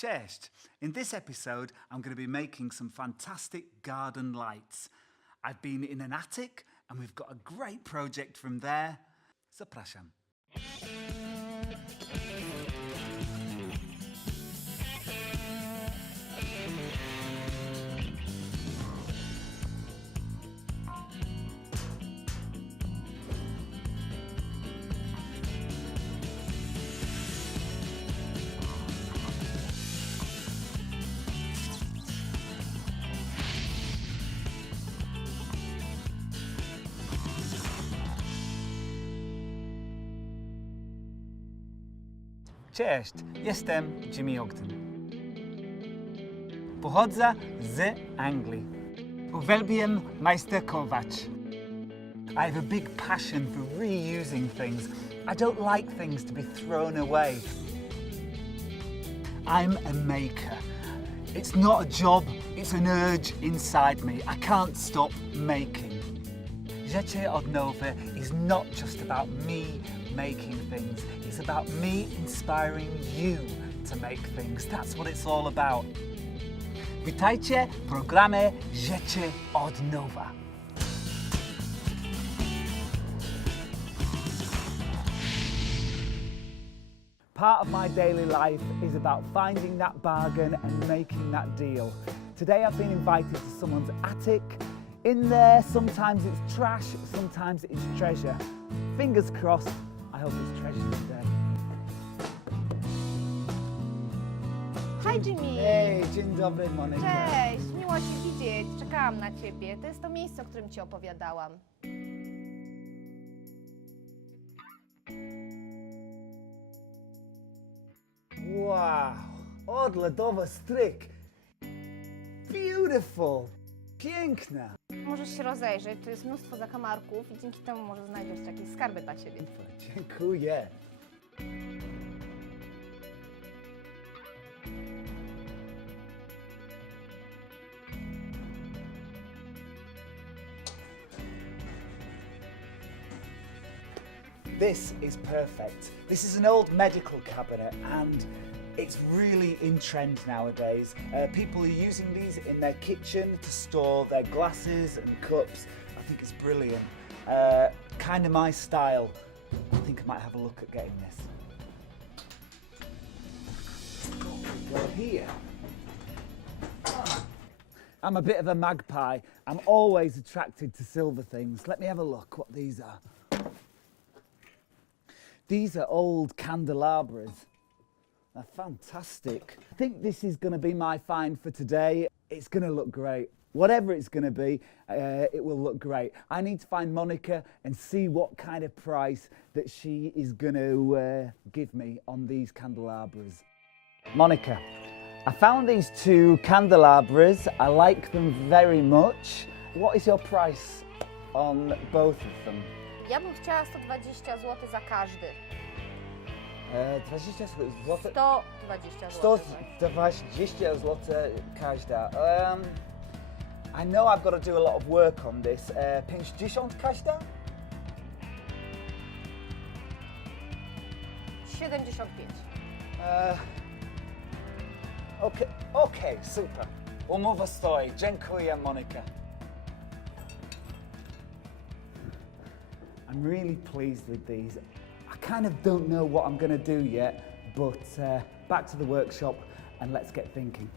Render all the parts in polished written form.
Cześć! In this episode, I'm going to be making some fantastic garden lights. I've been in an attic and we've got a great project from there. Zapraszam. Cześć, jestem Jimmy Ogden. Pochodzę z Anglii. Uwielbiam majsterkować. I have a big passion for reusing things. I don't like things to be thrown away. I'm a maker. It's not a job, it's an urge inside me. I can't stop making. Rzeczy OdNowa is not just about me making things, it's about me inspiring you to make things. That's what it's all about. Witajcie w programie Rzeczy OdNowa. Part of my daily life is about finding that bargain and making that deal. Today I've been invited to someone's attic. In there, sometimes it's trash, sometimes it's treasure. Fingers crossed, I hope it's treasure today. Hi Jimmy! Hej, dzień dobry Monika. Cześć, miło Cię widzieć, czekałam na Ciebie. To jest to miejsce, o którym Ci opowiadałam. Wow, odlotowy stryk. Beautiful, piękna. Możesz się rozejrzeć, tu jest mnóstwo zakamarków i dzięki temu może znajdziesz jakieś skarby dla siebie. Dziękuję. This is perfect. This is an old medical cabinet and it's really in trend nowadays. People are using these in their kitchen to store their glasses and cups. I think it's brilliant. Kind of my style. I think I might have a look at getting this. What we got here? I'm a bit of a magpie. I'm always attracted to silver things. Let me have a look what these are. These are old candelabras. They're fantastic. I think this is going to be my find for today. It's going to look great. Whatever it's going to be, it will look great. I need to find Monica and see what kind of price that she is going to give me on these candelabras. Monica, I found these two candelabras. I like them very much. What is your price on both of them? Ja bym chciała 120 zł za każdy. 20 zł. 120 zł. 120 zł każda. I know I've got to do a lot of work on this. 50 każda? 75. Okay, super. Umowa stoi. Dziękuję, Monica. I'm really pleased with these. I kind of don't know what I'm going to do yet, but back to the workshop and let's get thinking.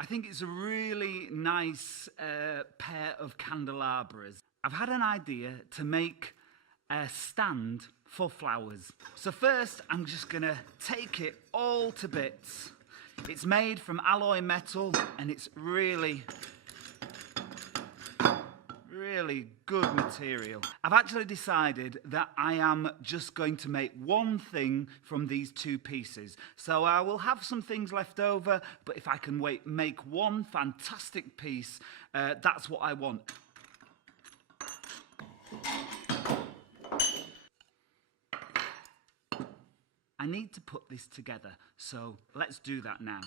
I think it's a really nice pair of candelabras. I've had an idea to make a stand for flowers. So first, I'm just gonna take it all to bits. It's made from alloy metal and it's really good material. I've actually decided that I am just going to make one thing from these two pieces. So I will have some things left over, but if I can make one fantastic piece, that's what I want. I need to put this together, so let's do that now.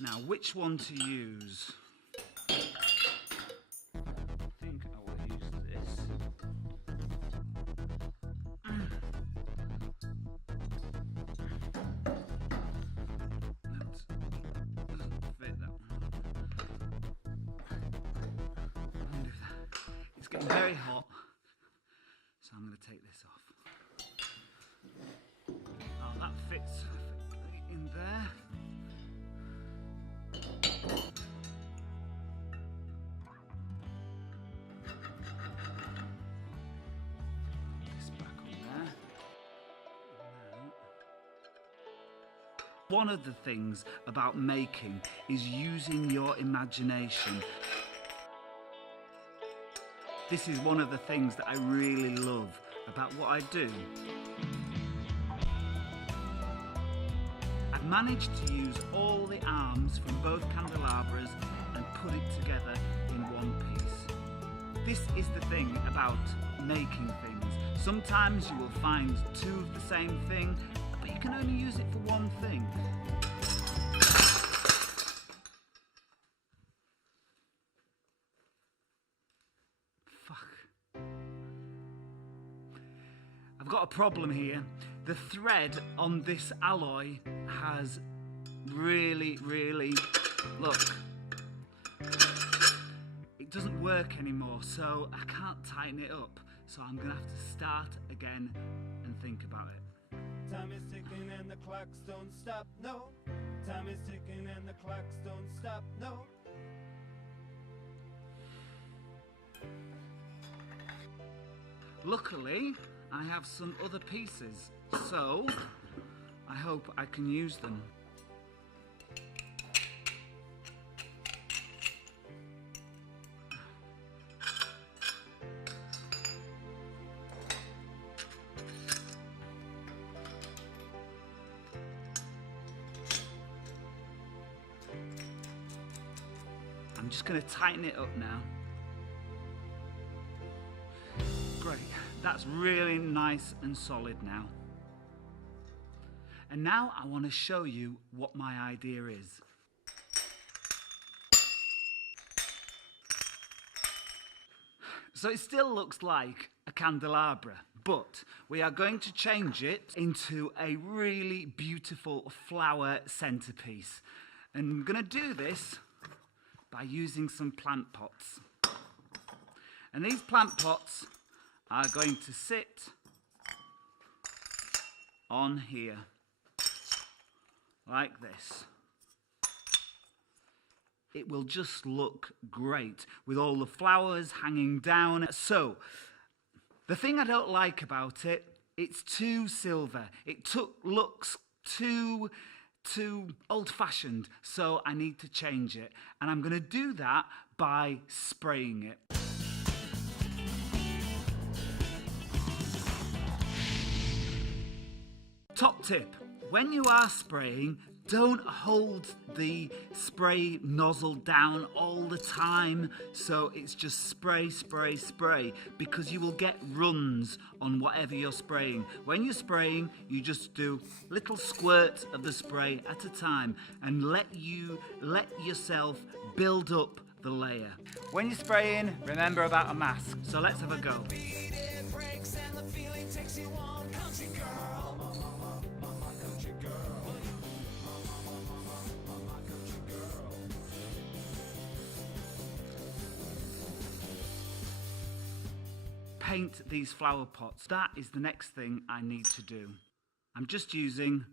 Now, which one to use? getting very hot, so I'm going to take this off. Oh, that fits perfectly in there. This back on there. One of the things about making is using your imagination. This is one of the things that I really love about what I do. I've managed to use all the arms from both candelabras and put it together in one piece. This is the thing about making things. Sometimes you will find two of the same thing, but you can only use it for one thing. I've got a problem here. The thread on this alloy has really, look, it doesn't work anymore, so I can't tighten it up. So I'm gonna have to start again and think about it. Time is ticking and the clocks don't stop, no. Time is ticking and the clocks don't stop, no. Luckily, I have some other pieces, so I hope I can use them. I'm just going to tighten it up now. Great, that's really nice and solid now. And now I want to show you what my idea is. So it still looks like a candelabra, but we are going to change it into a really beautiful flower centerpiece. And I'm going to do this by using some plant pots. And these plant pots are going to sit on here, like this. It will just look great with all the flowers hanging down. So, the thing I don't like about it, it's too silver. It looks too old-fashioned, so I need to change it. And I'm going to do that by spraying it. Top tip, when you are spraying, don't hold the spray nozzle down all the time, so it's just spray, spray, spray, because you will get runs on whatever you're spraying. When you're spraying, you just do little squirts of the spray at a time and let yourself build up the layer. When you're spraying, remember about a mask. So let's have a go. Paint these flower pots. That is the next thing I need to do. I'm just using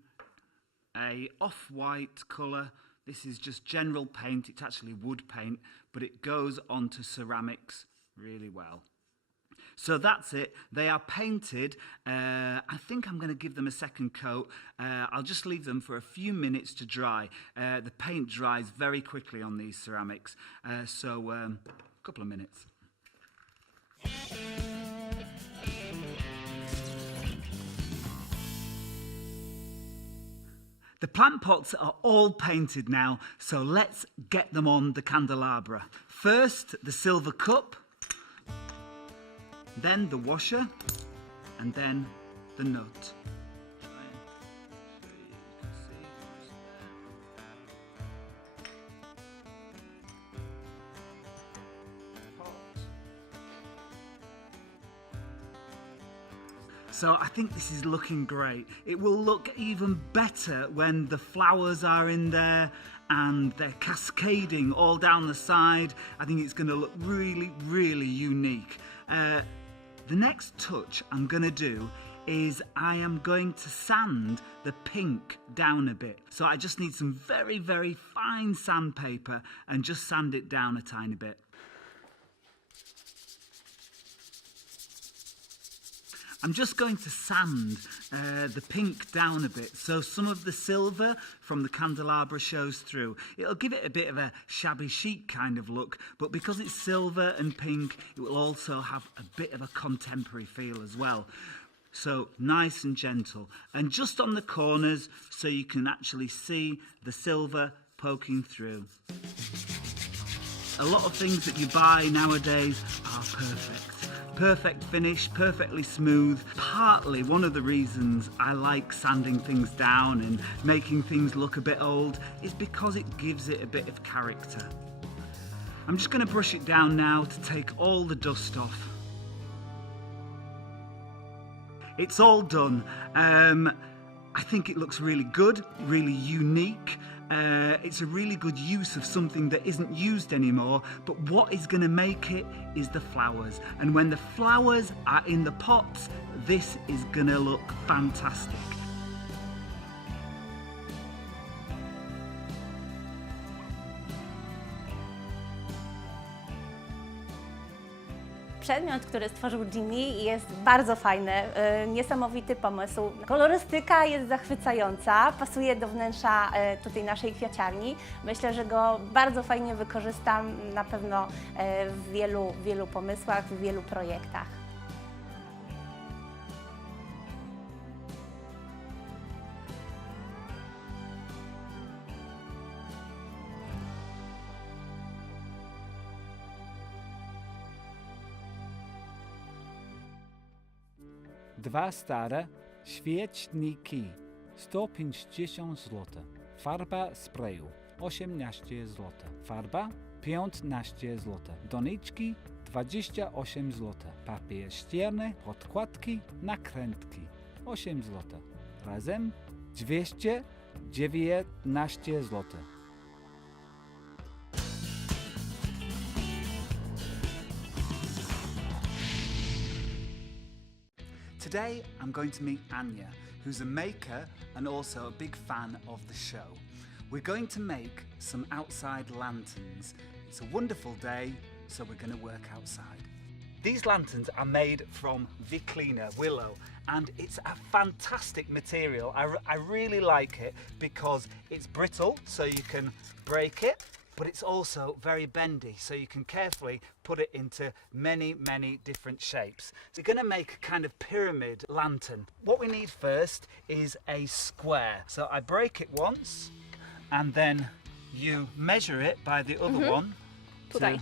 a off-white colour. This is just general paint. It's actually wood paint, but it goes onto ceramics really well. So that's it. They are painted. I think I'm going to give them a second coat. I'll just leave them for a few minutes to dry. The paint dries very quickly on these ceramics. So a couple of minutes. The plant pots are all painted now, so let's get them on the candelabra. First, the silver cup, then the washer, and then the nut. So I think this is looking great. It will look even better when the flowers are in there and they're cascading all down the side. I think it's going to look really, really unique. The next touch I'm going to do is I am going to sand the pink down a bit. So I just need some very, very fine sandpaper and just sand it down a tiny bit. I'm just going to sand the pink down a bit so some of the silver from the candelabra shows through. It'll give it a bit of a shabby chic kind of look, but because it's silver and pink, it will also have a bit of a contemporary feel as well. So nice and gentle. And just on the corners so you can actually see the silver poking through. A lot of things that you buy nowadays are perfect. Perfect finish, perfectly smooth. Partly one of the reasons I like sanding things down and making things look a bit old is because it gives it a bit of character. I'm just going to brush it down now to take all the dust off. It's all done. I think it looks really good, really unique. It's a really good use of something that isn't used anymore, but what is going to make it is the flowers. And when the flowers are in the pots, this is going to look fantastic. Przedmiot, który stworzył Jimmy, jest bardzo fajny, niesamowity pomysł. Kolorystyka jest zachwycająca, pasuje do wnętrza tutaj naszej kwiaciarni. Myślę, że go bardzo fajnie wykorzystam na pewno w wielu pomysłach, w wielu projektach. Dwa stare świeczniki 150 zł. Farba sprayu 18 zł. Farba 15 zł. Doniczki 28 zł. Papier ścierny, podkładki, nakrętki 8 zł. Razem 219 zł. Today I'm going to meet Anya, who's a maker and also a big fan of the show. We're going to make some outside lanterns. It's a wonderful day, so we're going to work outside. These lanterns are made from Viclina willow, and it's a fantastic material. I really like it because it's brittle, so you can break it, but it's also very bendy, so you can carefully put it into many different shapes. So we're going to make a kind of pyramid lantern. What we need first is a square. So I break it once, and then you measure it by the other one Tutaj.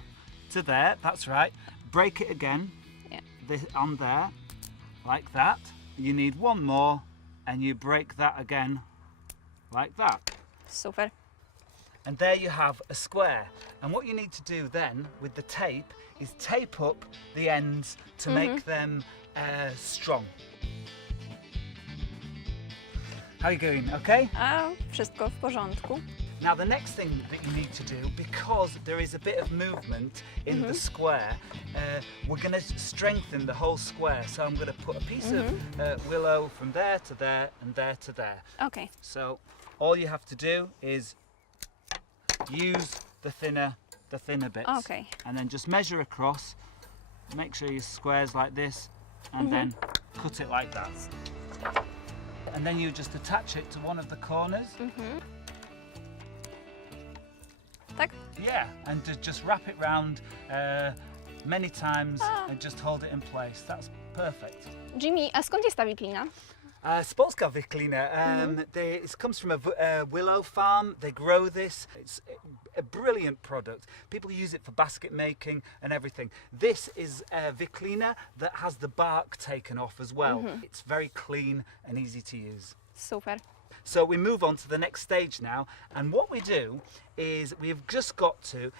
to there, that's right. Break it again, Yeah. on there, like that. You need one more, and you break that again, like that. Super. And there you have a square. And what you need to do then with the tape is tape up the ends to make them strong. How are you going? Okay? A wszystko w porządku. Now the next thing that you need to do, because there is a bit of movement in the square, we're going to strengthen the whole square. So I'm going to put a piece of willow from there to there and there to there. Okay. So all you have to do is use the thinner bits. Okay. And then just measure across, make sure your squares like this, and then cut it like that. And then you just attach it to one of the corners. Tak? Yeah, and just wrap it round many times and just hold it in place. That's perfect. Jimmy, a skąd jest ta wiklina? Spolska Viclina, it comes from a willow farm. They grow this. It's a brilliant product. People use it for basket making and everything. This is Viclina that has the bark taken off as well. It's very clean and easy to use. Super. So we move on to the next stage now, and what we do is we've just got to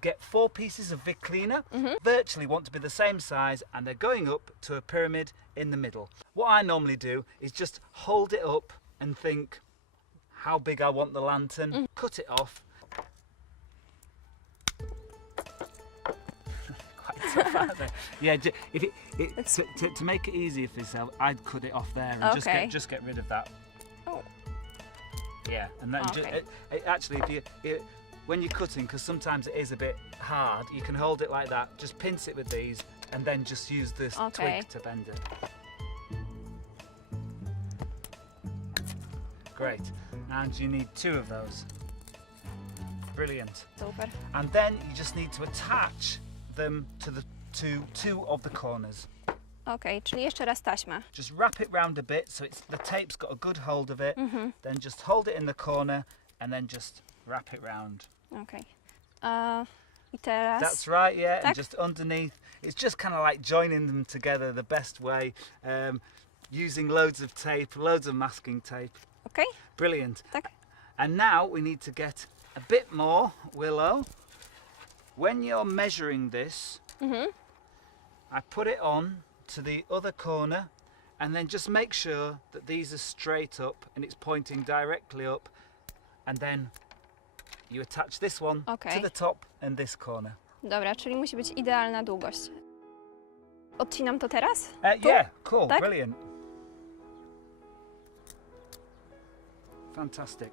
get 4 pieces of Viclina, virtually want to be the same size, and they're going up to a pyramid in the middle. What I normally do is just hold it up and think how big I want the lantern, cut it off. Quite tough. Yeah, to make it easier for yourself, I'd cut it off there and Okay. just get rid of that. Oh. Yeah, and then Okay. actually, if when you're cutting, because sometimes it is a bit hard, you can hold it like that. Just pinch it with these, and then just use this Okay. twig to bend it. Great, and you need 2 of those. Brilliant. Super. And then you just need to attach them to two of the corners. Okej, czyli jeszcze raz taśma. Just wrap it round a bit so the tape's got a good hold of it. Then just hold it in the corner and then just wrap it round. Okej. I teraz... That's right, yeah. Tak? And just underneath, it's just kind of like joining them together the best way, using loads of tape, loads of masking tape. Okej? Brilliant. Tak? And now we need to get a bit more willow. When you're measuring this, I put it on to the other corner and then just make sure that these are straight up and it's pointing directly up, and then you attach this one Okay. to the top and this corner. Dobra, czyli musi być idealna długość. Odcinam to teraz? Tu? Yeah, cool, Tak? brilliant. Fantastic.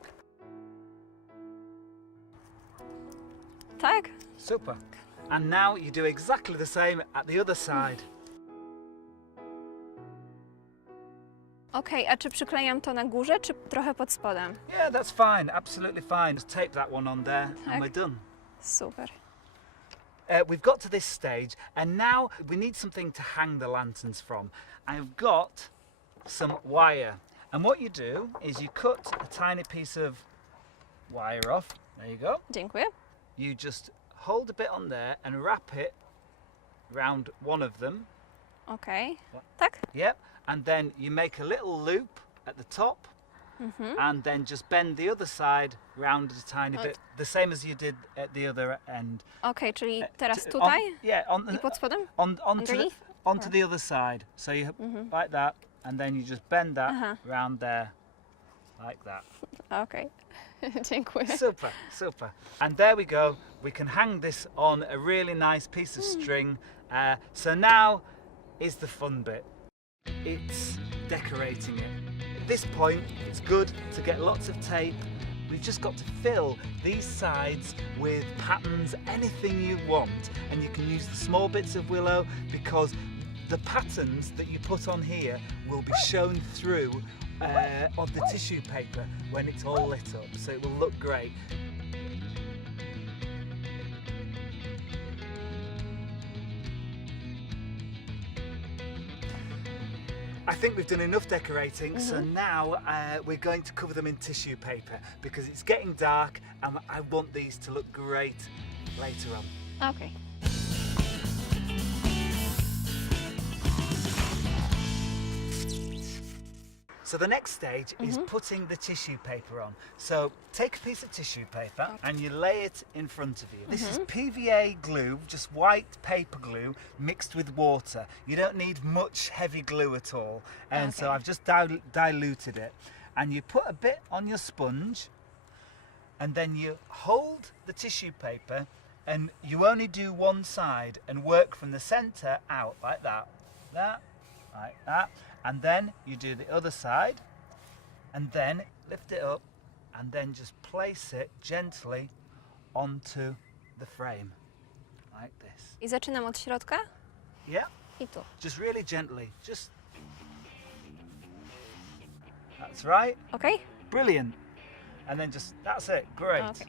Tak? Super. And now you do exactly the same at the other side. Okej, a czy przyklejam to na górze, czy trochę pod spodem? Yeah, that's fine, absolutely fine. Just tape that one on there Tak. and we're done. Super. We've got to this stage and now we need something to hang the lanterns from. I've got some wire. And what you do is you cut a tiny piece of wire off. There you go. Dziękuję. You just hold a bit on there and wrap it round one of them. Okej. What? Tak? Yep. And then you make a little loop at the top and then just bend the other side round a tiny bit, the same as you did at the other end. Okej, czyli teraz To- tutaj on i pod spodem? onto underneath? the other side. So you like that, and then you just bend that round there, like that. Okej. Dziękuję. Super, super. And there we go. We can hang this on a really nice piece of string. So now is the fun bit. It's decorating it. At this point, it's good to get lots of tape. We've just got to fill these sides with patterns, anything you want. And you can use the small bits of willow because the patterns that you put on here will be shown through of the tissue paper when it's all lit up, so it will look great. I think we've done enough decorating, so now we're going to cover them in tissue paper because it's getting dark and I want these to look great later on. Okej. So the next stage is putting the tissue paper on. So take a piece of tissue paper and you lay it in front of you. This is PVA glue, just white paper glue mixed with water. You don't need much heavy glue at all. And so Okay. I've just diluted it. And you put a bit on your sponge and then you hold the tissue paper and you only do one side and work from the centre out like that, like that. And then you do the other side and then lift it up and then just place it gently onto the frame like this. I zaczynam od środka Yeah, i tu. just really gently, just that's right, Okej? brilliant. And then just that's it, great. Okej.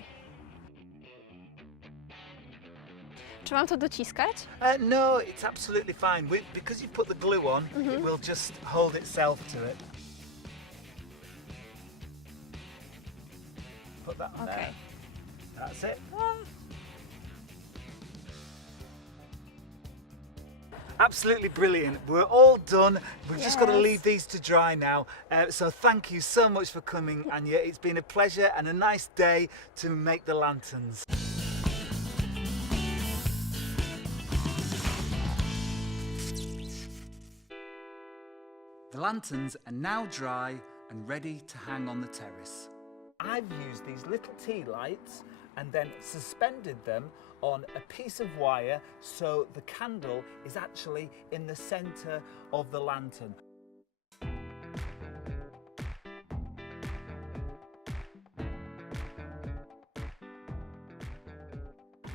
Czy mam to dociskać? No, it's absolutely fine. Because you've put the glue on, it will just hold itself to it. Put that on Okay. there. That's it. Absolutely brilliant. We're all done. We've just got to Yes. leave these to dry now. So thank you so much for coming, Anya. It's been a pleasure and a nice day to make the lanterns. The lanterns are now dry and ready to hang on the terrace. I've used these little tea lights and then suspended them on a piece of wire so the candle is actually in the center of the lantern.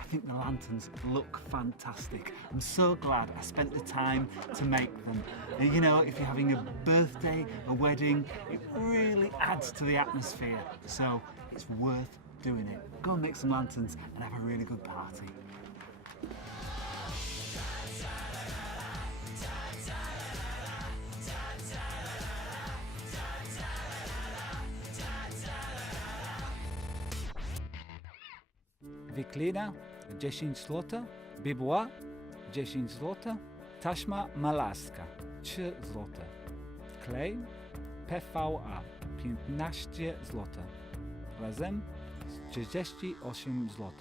I think the lanterns look fantastic. I'm so glad I spent the time to make them. And you know, if you're having a birthday, a wedding, it really adds to the atmosphere. So it's worth doing it. Go and make some lanterns and have a really good party. Wiklina 10 zł, bibła 10 zł, taśma malarska 3 zł, klej PVA 15 zł, razem 38 zł.